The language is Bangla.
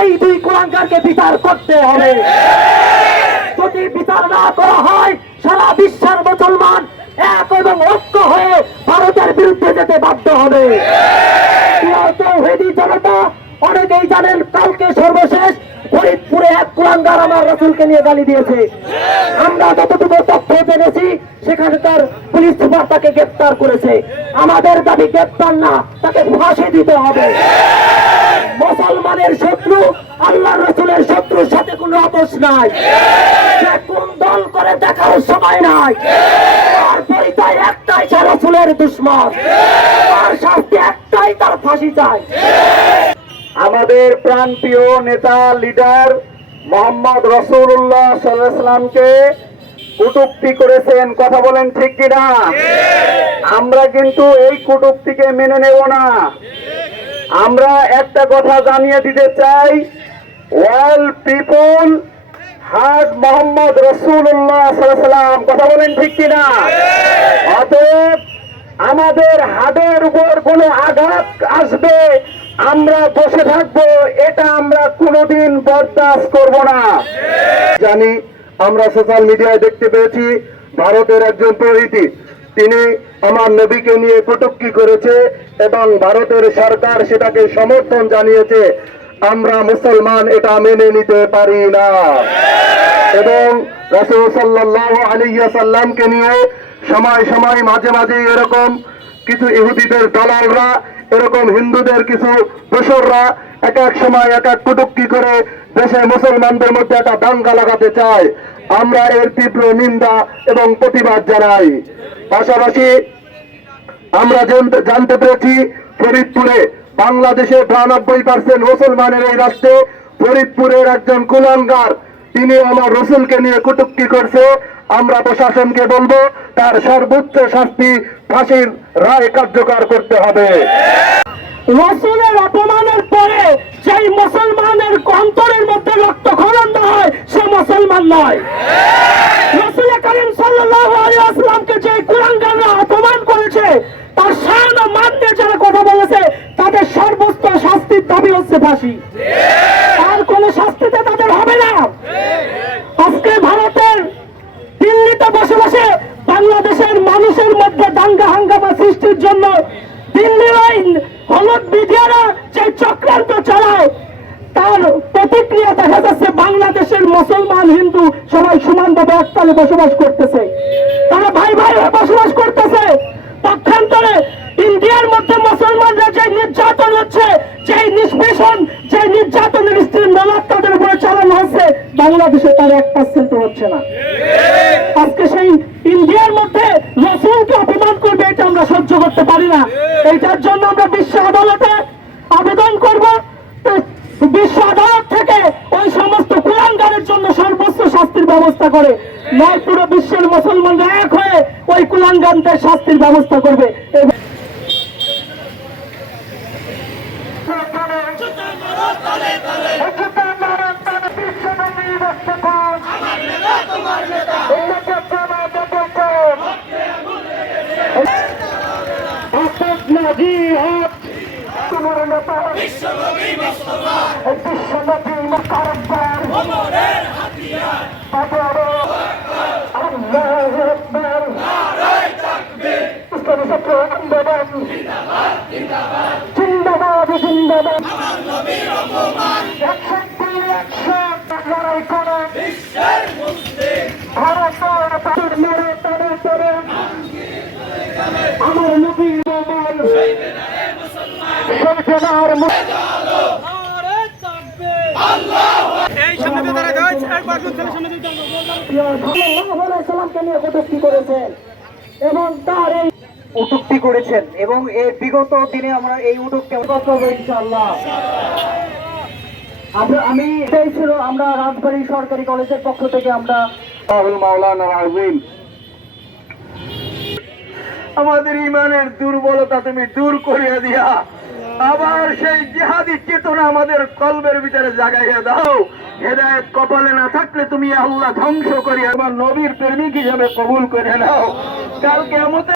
এই দুই কুলাঙ্কারকে বিচার করতে হবে। যদি বিচার না করা হয়, সারা বিশ্বের মুসলমান এক এবং ঐক্য হয়ে ভারতের বিরুদ্ধে যেতে বাধ্য হবে। জনতা, অনেকেই জানেন কালকে সর্বশেষ ফরিদপুরে এক কুলাঙ্গার আমার রসুলকে নিয়ে গালি দিয়েছে। আমরা যতটুকু তথ্য জেনেছি, সেখানে তার পুলিশ সুপার তাকে গ্রেপ্তার করেছে। আমাদের দাবি গ্রেপ্তার না, তাকে ফাঁসি দিতে হবে। মুসলমানের শত্রু আল্লাহ রসুলের শত্রুর সাথে কোনো আপোষ নাই। সে কোন দল করে দেখার সময় নাই। তার পরিচয় একটাই সে রসুলের দুশ্মন। তার শাস্তি একটাই তার ফাঁসি চাই। আমাদের প্রাণপ্রিয় নেতা লিডার মোহাম্মদ রসুল্লাহ সাল্লামকে কুটুক্তি করেছেন। কথা বলেন ঠিক কিনা? আমরা কিন্তু এই কুটুক্তিকে মেনে নেব না। আমরা একটা কথা জানিয়ে দিতে চাই। ওয়াল পিপল হার্ট মোহাম্মদ রসুল্লাহ সাল্লাম কথা বলেন ঠিক কিনা? অতএব আমাদের হাড়ের উপর কোনো আঘাত আসবে আমরা বসে থাকব এটা আমরা কোনোদিন বরদাস্ত করব না। জানি আমরা সোশ্যাল মিডিয়ায় দেখতে পেয়েছি ভারতের একজন প্রহীতি তিনি আমার নবীকে নিয়ে কটুক্তি করেছে এবং ভারতের সরকার সেটাকে সমর্থন জানিয়েছে। আমরা মুসলমান, এটা মেনে নিতে পারি না। এবং রসুল সাল্লাহ আলিয়া সাল্লামকে নিয়ে সময় সময় মাঝে মাঝে এরকম কিছু ইহুদিদের দালালরা, এরকম হিন্দুদের কিছু দোসররা এক এক সময় এক এক কটুক্তি করে দেশে মুসলমানদের মধ্যে একটা দাঙ্গা লাগাতে চায়। আমরা এর তীব্র নিন্দা এবং প্রতিবাদ জানাই। পাশাপাশি আমরা জানতে পেরেছি, ফরিদপুরে বাংলাদেশে বিরানব্বই পার্সেন্ট মুসলমানের এই রাষ্ট্রে ফরিদপুরের একজন কুলাঙ্গার, তিনি আমার রসুলকে নিয়ে কটুক্তি করছে। আমরা প্রশাসনকে বলব, তার সর্বোচ্চ শাস্তি ফাঁসির রায় কার্যকর করতে হবে। রসুলের অপমানের পরে সেই মুসলমানের অন্তরের মধ্যে রক্তক্ষরণ না হয় মুসলমান নয়। রসুল করিম সাল্লাল্লাহু আলাইহি আসলামকে যে অপমান করেছে, তার শান ও মান নিয়ে যারা কথা বলেছে, তাদের সর্বোচ্চ শাস্তির দাবি হচ্ছে ফাঁসি। আর কোন শাস্তিতে তাদের হবে না। আজকে ভারতের দিল্লিতে বসে বসে বাংলাদেশের মানুষের মধ্যে দাঙ্গা হাঙ্গামা সৃষ্টির জন্য দিল্লির ওই হলুদ তার প্রতিক্রিয়া দেখা যাচ্ছে বাংলাদেশের মুসলমান হিন্দু সবাই একতালে বসবাস করতেছে। তারা ভাই ভাই বসবাস করতেছে। পক্ষান্তরে ইন্ডিয়ার মধ্যে মুসলমানরা যে নির্যাতন হচ্ছে, যে নিষ্পেষণ, যে নির্যাতনের স্ত্রীর মেলাদ তাদের উপরে চালানো হচ্ছে, বাংলাদেশে তার এক পার্সেন্ট হচ্ছে না। আজকে সেই ব্যবস্থা করে। নয় পুরো বিশ্বের মুসলমানরা এক হয়ে ওই কুলাঙ্গারদের শাস্তির ব্যবস্থা করবে। বিশ্বনবী ইসলামী ছাত্র আন্দোলন জিন্দাবাদ জিন্দাবাদ একশো একশো লড়াই করে ভারতের পাশের মেরে তারে করে আমার নবীর মোবাইল সরকার করেছেন, এবং এই বিগত দিনে আমরা এই আমরা আমি আমরা রাজবাড়ী সরকারি কলেজের পক্ষ থেকে আমরা আবুল মাওলানা আমাদের ইমানের দুর্বলতা তুমি দূর করিয়া দিয়া আবার সেই জিহাদি চেতনা আমাদের কলবের ভিতরে জাগাইয়া দাও। হেদায়ত কপালে না থাকলে তুমি আল্লাহ ধ্বংস করি আমার নবীর প্রেমিক হিসাবে কবুল করে নাও। কালকে আমাদের